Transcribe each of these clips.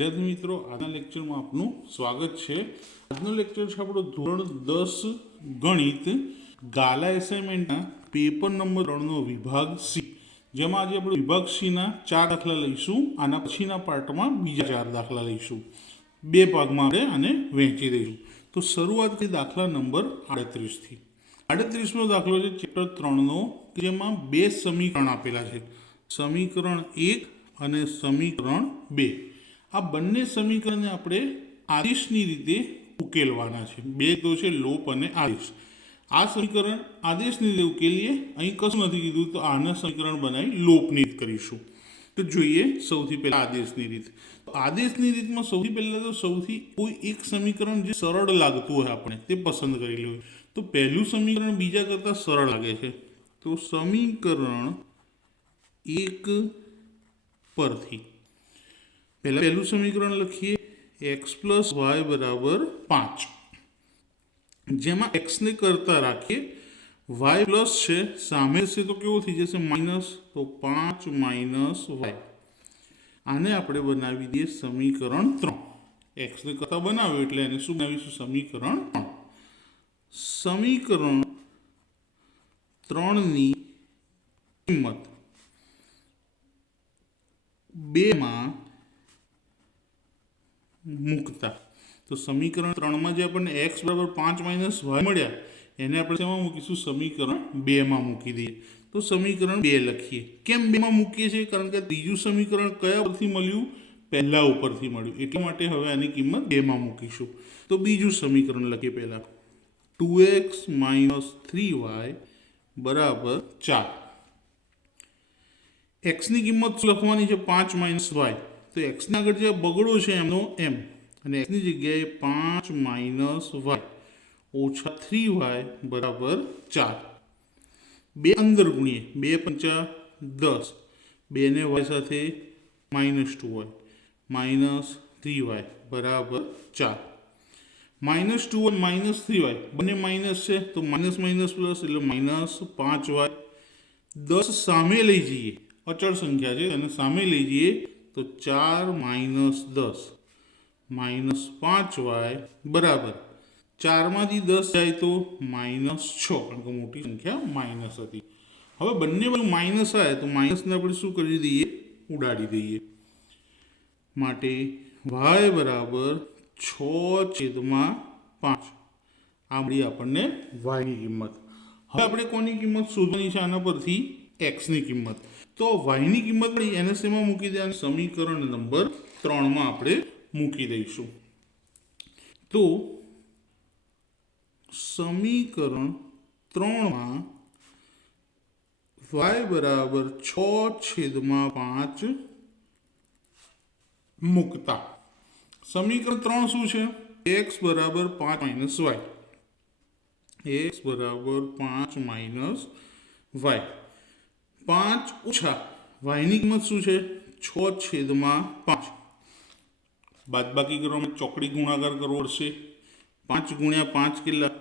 વિદ્યાર્થી મિત્રો, આજના લેક્ચરમાં આપનું સ્વાગત છે। આજનો લેક્ચર છે આપણો ધોરણ 10 ગણિત ગાલા એસાઇનમેન્ટના પેપર નંબર 3નો વિભાગ સી, જેમાં આજે આપણે વિભાગ સીના 4 દાખલા લઈશું। આના પછીના પાર્ટમાં બીજા 4 દાખલા લઈશું। બે ભાગમાં આપણે આને વહેંચી દઈશું। તો શરૂઆત કરી દાખલા નંબર 38 થી। 38મો દાખલો છે ચેપ્ટર 3નો, જેમાં બે સમીકરણ આપેલા છે, સમીકરણ 1 અને સમીકરણ 2। આ બંને સમીકરણને આપણે આદેશની રીતે ઉકેલવાના છે। બે તો છે લોપ અને આદેશ। આ સમીકરણ આદેશની રીતે ઉકેલીએ, અહીં કશું નથી કીધું, તો આના સમીકરણ બનાવી લોપની રીત કરીશું। તો જોઈએ સૌથી પહેલાં આદેશની રીત। તો આદેશની રીતમાં સૌથી પહેલાં તો કોઈ એક સમીકરણ જે સરળ લાગતું હોય આપણે તે પસંદ કરી લેવું। તો પહેલું સમીકરણ બીજા કરતાં સરળ લાગે છે, તો સમીકરણ 1 પરથી પહેલું સમીકરણ લખીએ, x + y = 5, જેમાં xને કરતા રાખીએ, y પ્લસ છે સામે છે તો કેવું થઈ જશે માઇનસ, તો 5 - y। આને આપણે બનાવી દઈએ સમીકરણ 3। xને કરતા બનાવ્યું એટલે એને શું બનાવીશું, સમીકરણ 3। સમીકરણ 3ની કિંમત 2 માં મૂકતા, તો સમીકરણ 3માં જે આપણને x = 5 - y મળ્યા, એને આપણે શેમાં મૂકીશું, સમીકરણ 2માં મૂકી દઈએ। તો સમીકરણ 2 લખીએ। કેમ 2માં મૂકીએ છીએ, કારણ કે ત્રીજું સમીકરણ કયા ઉપરથી મળ્યું, પહેલા ઉપરથી મળ્યું, એટલા માટે હવે આની કિંમત 2માં મૂકીશું। તો બીજું સમીકરણ લખીએ પહેલાં, 2x - 3y = 4। xની કિંમત લખવાની છે 5 - y, તો xની આગળ જે બગડો છે એમનો એમ, અને xની જગ્યાએ 5 - y ઓછા 3y = 4। બે અંદર ગુણીએ, 2 × 5 = 10, 2 ને y સાથે -2y -3y = 4। -2y -3y બંને માઇનસ છે, તો માઇનસ માઇનસ પ્લસ એટલે -5y। 10 સામે લઈ જઈએ, અચળ સંખ્યા છે એને સામે લઈ જઈએ, તો 4 - 10 -5y બરાબર 4માંથી 10 જાય તો -6, કારણ કે મોટી સંખ્યા માઇનસ હતી। હવે બંને બાજુ માઇનસ આવે તો માઇનસને આપણે શું કરી દઈએ, ઉડાડી દઈએ। માટે y = 6/5, આ મળી આપણને yની કિંમત। હવે આપણે કોની કિંમત શોધવાની છે, આના પરથી xની કિંમત। તો yની કિંમત મળી, એને શેમાં મૂકી દે, સમીકરણ નંબર 3માં આપણે મૂકી દઈશું। તો સમીકરણ 3માં y = 6/5 મૂકતા, સમીકરણ 3 શું છે, x = 5 - y, x = 5 - y, 5 ઓછા yની કિંમત શું છે, 6/5, બાદબાકી કરવા માટે ચોકડી ગુણાકાર કરવો પડશે। 5 × 5 કેટલા,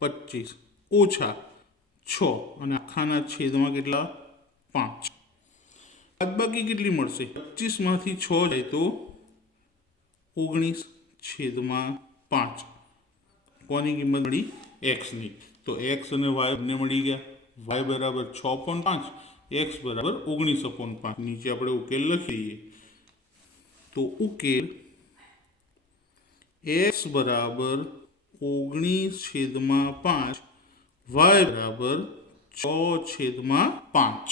25, ઓછા 6 અને આખાના છેદમાં કેટલા, 5। બાદબાકી કેટલી મળશે, 25માંથી 6 જાય તો 19/5। કોની કિંમત મળી, xની। તો x અને y બંને મળી ગયા। y = 6/5, x = 19/5। નીચે આપણે ઉકેલ લખી દઈએ, તો ઉકેલ x = 19/5, y = 6/5।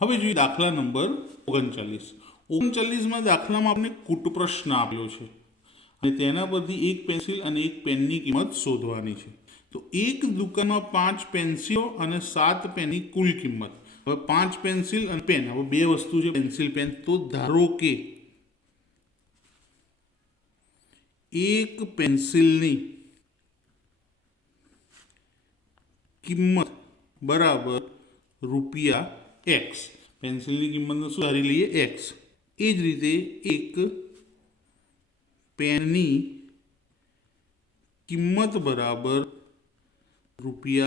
હવે જોઈએ દાખલા નંબર 39। 39માં દાખલામાં આપણે કૂટ પ્રશ્ન આપ્યો છે, અને તેના પરથી એક પેન્સિલ અને એક પેનની કિંમત શોધવાની છે। તો એક દુકાનમાં 5 પેન્સિલો અને 7 પેનની કુલ કિંમત। હવે 5 પેન્સિલ અને પેન, હવે બે વસ્તુ છે પેન્સિલ પેન, તો ધારો કે એક પેન્સિલની કિંમત બરાબર ₹x, પેન્સિલની કિંમતને શું ધારી લઈએ, x। એ જ રીતે એક પેનની કિંમત બરાબર ₹y।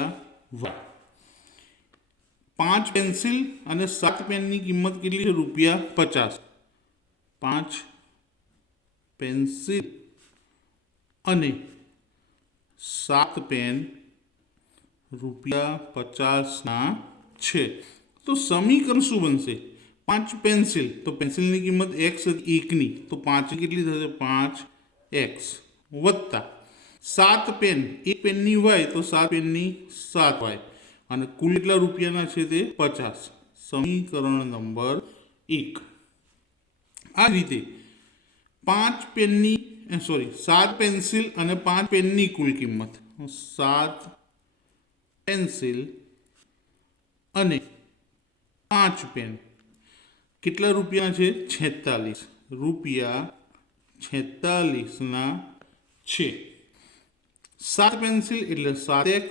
5 પેન્સિલ અને 7 પેનની કિંમત કેટલી છે, ₹50। 5 પેન્સિલ અને 7 પેન ₹50 છે. તો સમીકરણ શું બનશે? 5 પેન્સિલ, તો પેન્સિલની કિંમત x હતી 1ની, તો 5 કેટલી થશે? 5x વત્તા 7 પેન, એક પેનની y, તો 7 પેનની 7y, અને કુલ કેટલા રૂપિયાના છે? તે 50. સમીકરણ નંબર 1. આ રીતે 7 પેન્સિલ અને 5 પેનની કુલ કિંમત, 7 પેન્સિલ અને 5 પેન કેટલા રૂપિયા છે? 46 રૂપિયા 46 છે. 7 પેન્સિલ એટલે 7x,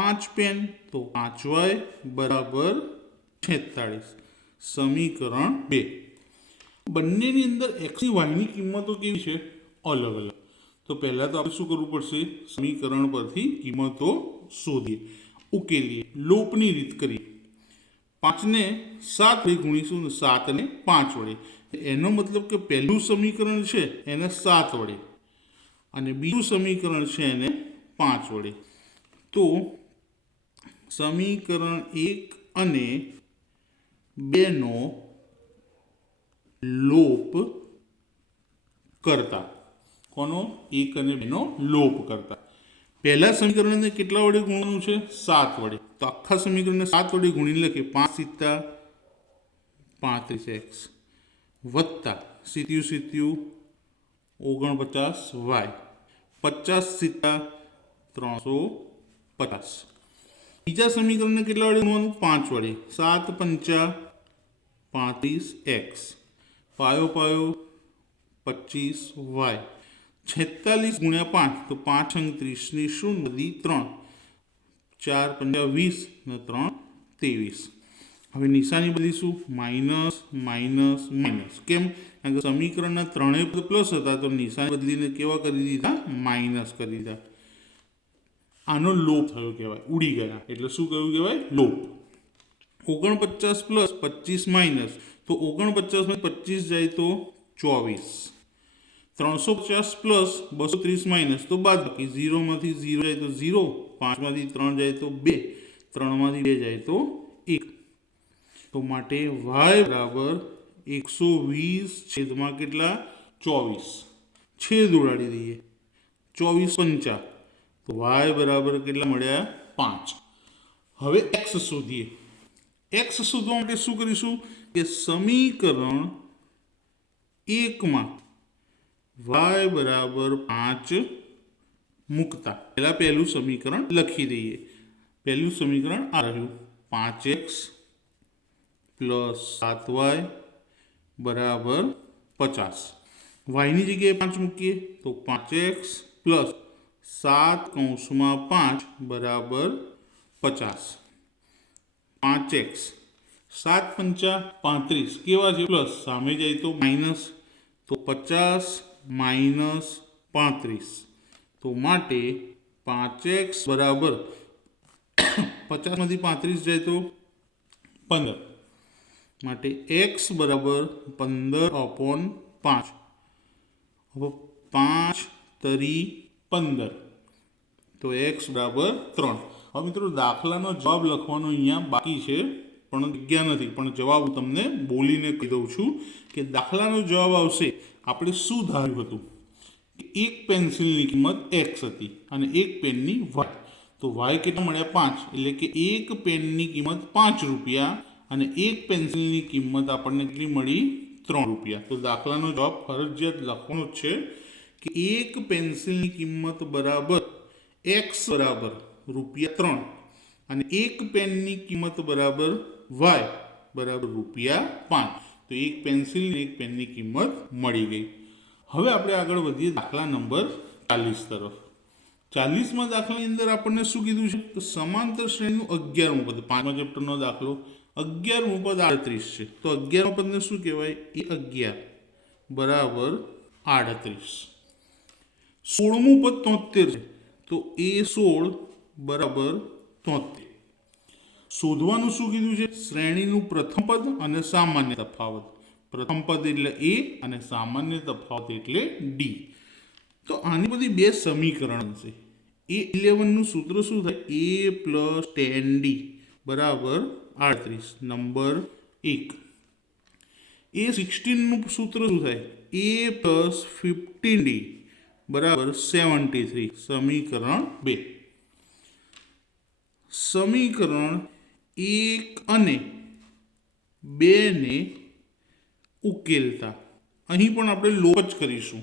5 પેન તો 5y બરાબર 46. સમીકરણ 2. બંનેની અંદર x ની y ની કિંમતો કેવી છે? અલગ અલગ. તો પહેલાં તો આપણે શું કરવું પડશે? સમીકરણ પરથી કિંમતો શોધીએ, ઉકેલીએ, લોપની રીત કરીએ. 5ને 7 વડે ગુણીશું ને 7ને 5 વડે. એનો મતલબ કે પહેલું સમીકરણ છે એને 7 વડે અને બીજું સમીકરણ છે એને 5 વડે. તો સમીકરણ 1 અને 2 નો લોપ કરતા. કોનો? 1 અને 2 નો લોપ કરતા. પહેલા સમીકરણને કેટલા વડે ગુણવાનું છે? 7 વડે. તો આખા સમીકરણને 7 વડે ગુણીને લખીએ. 5 × 35x વત્તા 7 49y, 50 × 350. બીજા સમીકરણને કેટલા વડે ગુણવાનું? 5 વડે. 7 × 5 = 35x, પાયો પાયો 25y, 46 × 5, તો 5 × 30 ની 0 વધી 3, 4 × 20 ને 3 23. હવે નિશાની બદલીશું, માઇનસ માઇનસ માઇનસ. કેમ? કારણ કે સમીકરણના ત્રણેય પદ પ્લસ હતા, તો નિશાની બદલીને કેવા કરી દીધા? માઇનસ કરી દીધા. આનો લોપ થયો કહેવાય, ઉડી ગયા. એટલે શું કયું કહેવાય? લોપ. 49 પ્લસ 25 માઇનસ, તો 49 માં 25 જાય તો 24. 350 પ્લસ 230 માઇનસ, તો બાદબાકી. 0 માંથી 0 જાય તો 0, 5 માંથી 3 જાય તો 2, 3 માંથી 2 જાય તો 1. તો માટે y બરાબર 120 છેદમાં કેટલા? 24. છેદ ઉડાડી દઈએ, 24 × 5, તો y બરાબર કેટલા મળ્યા? 5. હવે x શોધીએ. x શોધવા માટે શું કરીશું કે સમીકરણ 1 માં y બરાબર 5 મૂકતા પહેલા પહેલું સમીકરણ લખી દઈએ. પહેલું સમીકરણ આ રહ્યું, 5x + 7y બરાબર 50. y ની જગ્યાએ 5 મૂકીએ તો 5x + 7 બરાબર 50. 5x 7 × 5 = 35. કેવા છે? પ્લસ. સામે જાય તો માઇનસ, તો 50 - 35. તો માટે 5x બરાબર 50 માંથી 35 જાય તો 15. માટે x બરાબર 15/5. હવે 5 તરી 15, તો x બરાબર 3. હવે મિત્રો દાખલાનો જવાબ લખવાનો અહીંયા બાકી છે, પણ જગ્યા નથી. પણ જવાબ તમને બોલીને કહી દઉં છું કે દાખલાનો જવાબ આવશે. આપણે શું ધાર્યું હતું કે એક પેન્સિલની કિંમત x હતી અને એક પેનની y. તો y કેટલા મળ્યા? 5. એટલે કે એક પેનની કિંમત 5 રૂપિયા અને એક પેન્સિલની કિંમત આપણને કેટલી મળી? 3 રૂપિયા. તો દાખલાનો જવાબ ફરજિયાત લખવાનો જ છે કે એક પેન્સિલની કિંમત બરાબર x બરાબર ₹3 અને એક પેનની કિંમત બરાબર y બરાબર ₹5. તો એક પેન્સિલ અને એક પેનની કિંમત મળી ગઈ. હવે આપણે આગળ વધીએ દાખલા નંબર 40 તરફ. 40માં દાખલાની અંદર આપણને શું કીધું છે? તો સમાંતર શ્રેણીનું 11મું પદ. 5મા ચેપ્ટરનો દાખલો. 11મું પદ 38 છે. તો 11મા પદને શું કહેવાય? એ 11 બરાબર 38. 16મું પદ 73 છે. તો એ 16 બરાબર 73. શોધવાનું શું કીધું છે? શ્રેણીનું પ્રથમ પદ અને સામાન્ય તફાવત. પ્રથમ પદ એટલે એ અને સામાન્ય તફાવત એટલે ડી. તો આની બધી બે સમીકરણ છે. A11 નું સૂત્ર શું થાય? A પ્લસ 10D બરાબર 38 નંબર 1. A16 નું સૂત્ર શું થાય? A પ્લસ 15D બરાબર 73 સમીકરણ 2. સમીકરણ 1 અને 2 ને ઉકેલતા અહીં પણ આપણે લોપ જ કરીશું.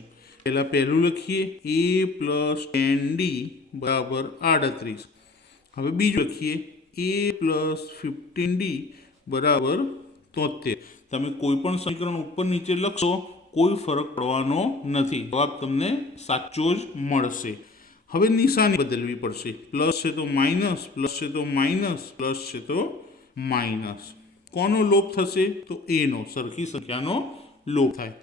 પહેલું લખીએ A પ્લસ 10D બરાબર 38. હવે બીજું લખીએ A પ્લસ 15D બરાબર 73. તમે કોઈ પણ સમીકરણ ઉપર નીચે લખશો કોઈ ફરક પડવાનો નથી, જવાબ તમને સાચો જ મળશે. હવે નિશાની બદલવી પડશે. પ્લસ છે તો માઇનસ, પ્લસ છે તો માઇનસ, પ્લસ છે તો માઇનસ. કોનો લોપ થશે? તો એનો, સરખી સંખ્યાનો લોપ થાય.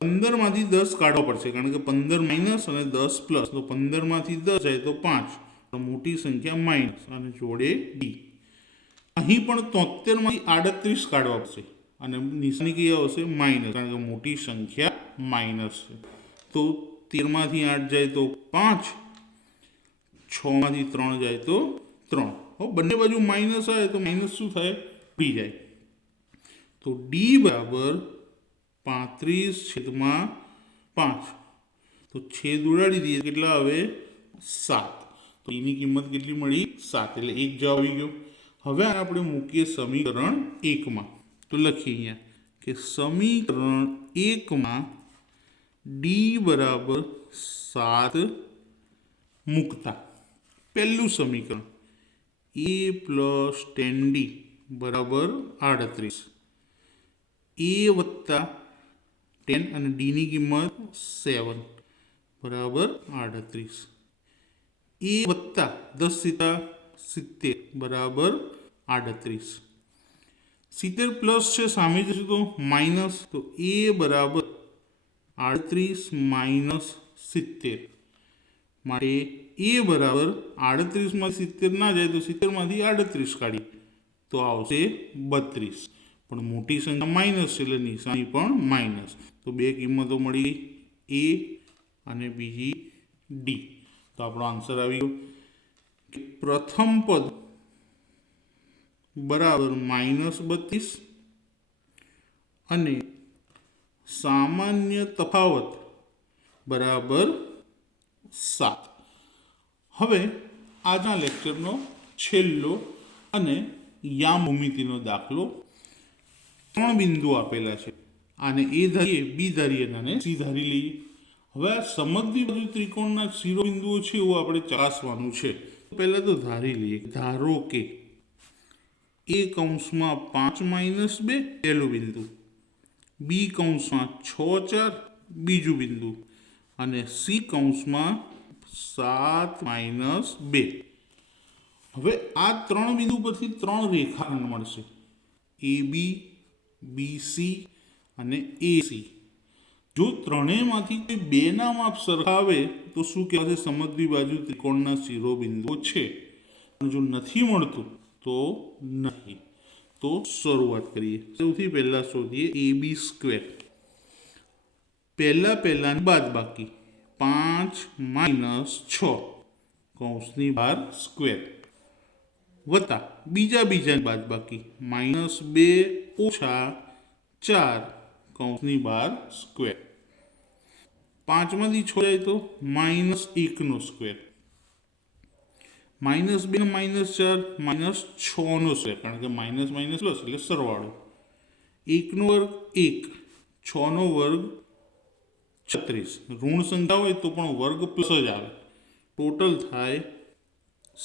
15 માંથી 10 કાઢવા પડશે, કારણ કે 15 માઇનસ અને 10 પ્લસ. તો 15 માંથી 10 જાય તો 5, તો મોટી સંખ્યા માઇનસ અને જોડે ડી. અહીં પણ 73 માંથી 38 કાઢવા પડશે અને નિશાની કઈ આવશે? માઇનસ, કારણ કે મોટી સંખ્યા માઇનસ છે. તો 13 માંથી 8 જાય તો 5, 6 માંથી 3 જાય તો 3. બંને બાજુ માઇનસ આવે તો માઇનસ શું થાય? ઉડી જાય. તો ડી બરાબર 35/5. તો છેદ ઉડાડી દઈએ, કેટલા આવે? 7. તો એની કિંમત કેટલી મળી? 7. એટલે એક જવાબ આવી ગયો. હવે આપણે મૂકીએ સમીકરણ 1 તો લખીએ અહીંયા કે સમીકરણ 1 ડી બરાબર 7 મૂકતા પહેલું સમીકરણ A પ્લસ 10D બરાબર 38. A વત્તા 10 અને ડીની કિંમત 7 બરાબર 38. A વત્તા 10 × 70 બરાબર 38. 70 પ્લસ છે, સામે જશે તો માઇનસ. તો A બરાબર 38 માઇનસ 70. માટે A બરાબર 38 માંથી 70 ના જાય તો 70 માંથી 38 કાઢીએ તો આવશે 32. પણ મોટી સંખ્યા માઇનસ છે એટલે નિશાની પણ માઇનસ. તો બે કિંમતો મળી, A અને બીજી ડી. તો આપણો આન્સર આવી ગયો કે પ્રથમ પદ બરાબર -32 અને સામાન્ય તફાવત બરાબર 7. હવે આજના લેક્ચરનો છેલ્લો અને યામ ભૂમિતિનો દાખલો. 3 બિંદુ આપેલા છે. આને એ ધારીએ, બી ધારીએ અને સી ધારી લઈએ. હવે આ સમગ્ર બાજુ ત્રિકોણના શિરોબિંદુઓ છે એવું આપણે ચકાસવાનું છે. પહેલાં તો ધારી લઈએ. ધારો કે A કૌંસમાં 5 - 2 પહેલું બિંદુ, બી કૌંસમાં 6 4 બીજું બિંદુ અને સી કૌંસમાં 7 - 2. હવે આ 3 બિંદુ પરથી 3 રેખાખંડ મળશે, AB, BC અને AC. જો ત્રણેયમાંથી કોઈ બેના માપ સરખા આવે તો શું કહેવાશે? સમગ્ર બાજુ ત્રિકોણના શિરોબિંદુઓ છે. અને જો નથી મળતું તો નહીં. તો શરૂઆત કરીએ. સૌથી પહેલા શોધીએ AB². પહેલાની બાદબાકી 5 - 6 કૌંસની બહાર સ્ક્વેર વત્તા બીજાની બાદબાકી -2 - 4 કૌંસની બહાર સ્ક્વેર. 5 માંથી 6 જાય તો -1 સ્ક્વેર, -2 ને -4 -6 સ્ક્વેર, કારણ કે માઇનસ પ્લસ એટલે સરવાળો. 1 વર્ગ 1, 6 વર્ગ 36. ઋણ સંખ્યા હોય તો પણ વર્ગ પ્લસ જ આવે. ટોટલ થાય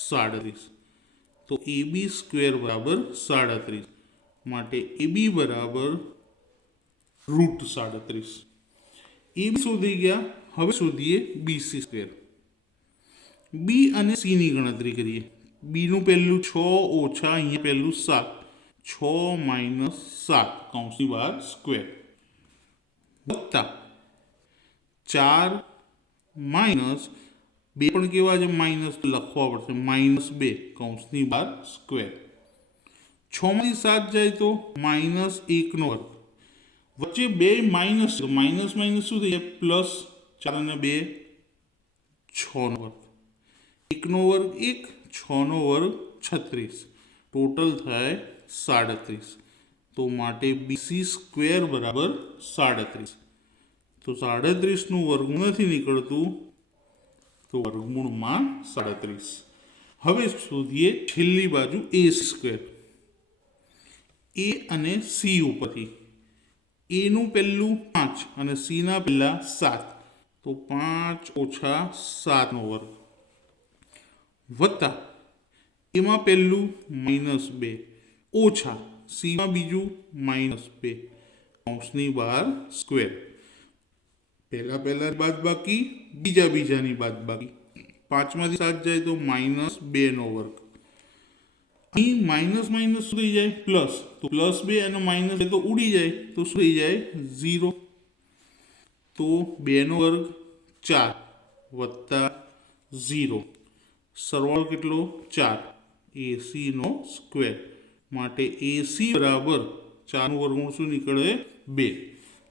37. તો AB² બરાબર 37. માટે AB બરાબર √37. AB શોધી ગયા. હવે શોધીએ BC². બી અને સીની ગણતરી કરીએ. બીનું પહેલું 6 ઓછા અહીંયા પહેલું 7, 6 - 7 કૌંસની બહાર સ્ક્વેર વત્તા 4 - 2 પણ કેવા છે? માઇનસ લખવા પડશે, -2 કૌંસની બહાર સ્ક્વેર. 6 માંથી 7 જાય તો -1 વર્ગ વચ્ચે બે માઇનસ, માઇનસ માઇનસ શું થઈ જાય? પ્લસ. 4 અને 2 6 નો વર્ગ, 1 નો વર્ગ 1, 6 નો વર્ગ 36, ટોટલ થાય 37. તો માટે બીસી સ્ક્વેર બરાબર 37. તો 37 નું વર્ગમૂળ નથી નીકળતું, તો વર્ગમૂળમાં 37. હવે શોધીએ છેલ્લી બાજુ એ સ્ક્વેર. એ અને સી ઉપરથી એ નું પહેલું 5 અને સી ના પહેલા 7, તો 5 ઓછા 7 નો વર્ગ વત્તા એમાં પહેલું -2 ઓછા સીમાં બીજું -2 કૌંસની બહાર સ્ક્વેર. પહેલા બાદ બાકી, બીજાની બાદ બાકી. 5 માંથી 7 જાય તો -2 નો વર્ગ. અહીં માઇનસ માઇનસ શું થઈ જાય? પ્લસ. તો +2 અને માઇનસ તો ઉડી જાય, તો શું થઈ જાય? 0. તો 2 નો વર્ગ 4 વત્તા 0, સરવાળો કેટલો? 4. એસી નો સ્ક્વેર. માટે એસી બરાબર 4 નું વર્ગમૂળ શું નીકળે? 2.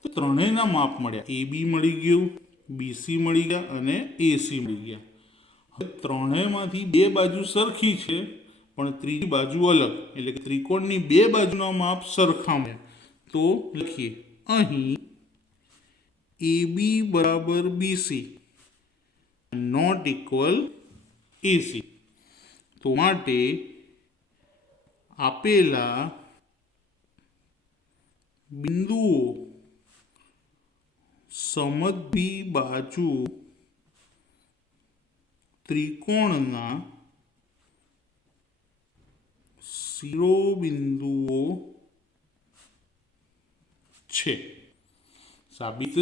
તો ત્રણેયના માપ મળ્યા. એ બી મળી ગયું, બીસી મળી ગયા અને એસી મળી ગયા. હવે ત્રણેયમાંથી બે બાજુ સરખી છે, પણ ત્રીજી બાજુ અલગ, એટલે કે ત્રિકોણની બે બાજુના માપ સરખા મળ્યા. તો લખીએ અહીં એ બી બરાબર બીસી નોટ ઇક્વલ એસી. તો માટે આપેલા બિંદુઓ સમદ્વિ બાજુ ત્રિકોણના શિરોબિંદુઓ છે. સાબિત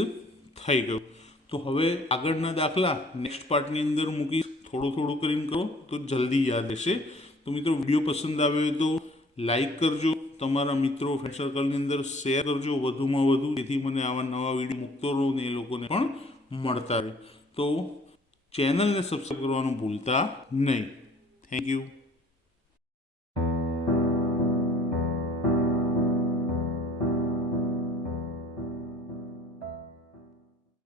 થઈ ગયું. તો હવે આગળના દાખલા નેક્સ્ટ પાર્ટની અંદર મૂકીશ. થોડું કરીને કરો તો જલ્દી યાદ રહેશે. તો મિત્રો, વિડીયો પસંદ આવ્યો હોય તો લાઈક કરજો, તમારા મિત્રો ફ્રેન્ડ સર્કલની અંદર શેર કરજો વધુમાં વધુ, જેથી મને આવા નવા વિડીયો મૂકતો રહું ને એ લોકોને પણ મળતા રહે. તો ચેનલને સબસ્ક્રાઈબ કરવાનું ભૂલતા નહીં. Thank you.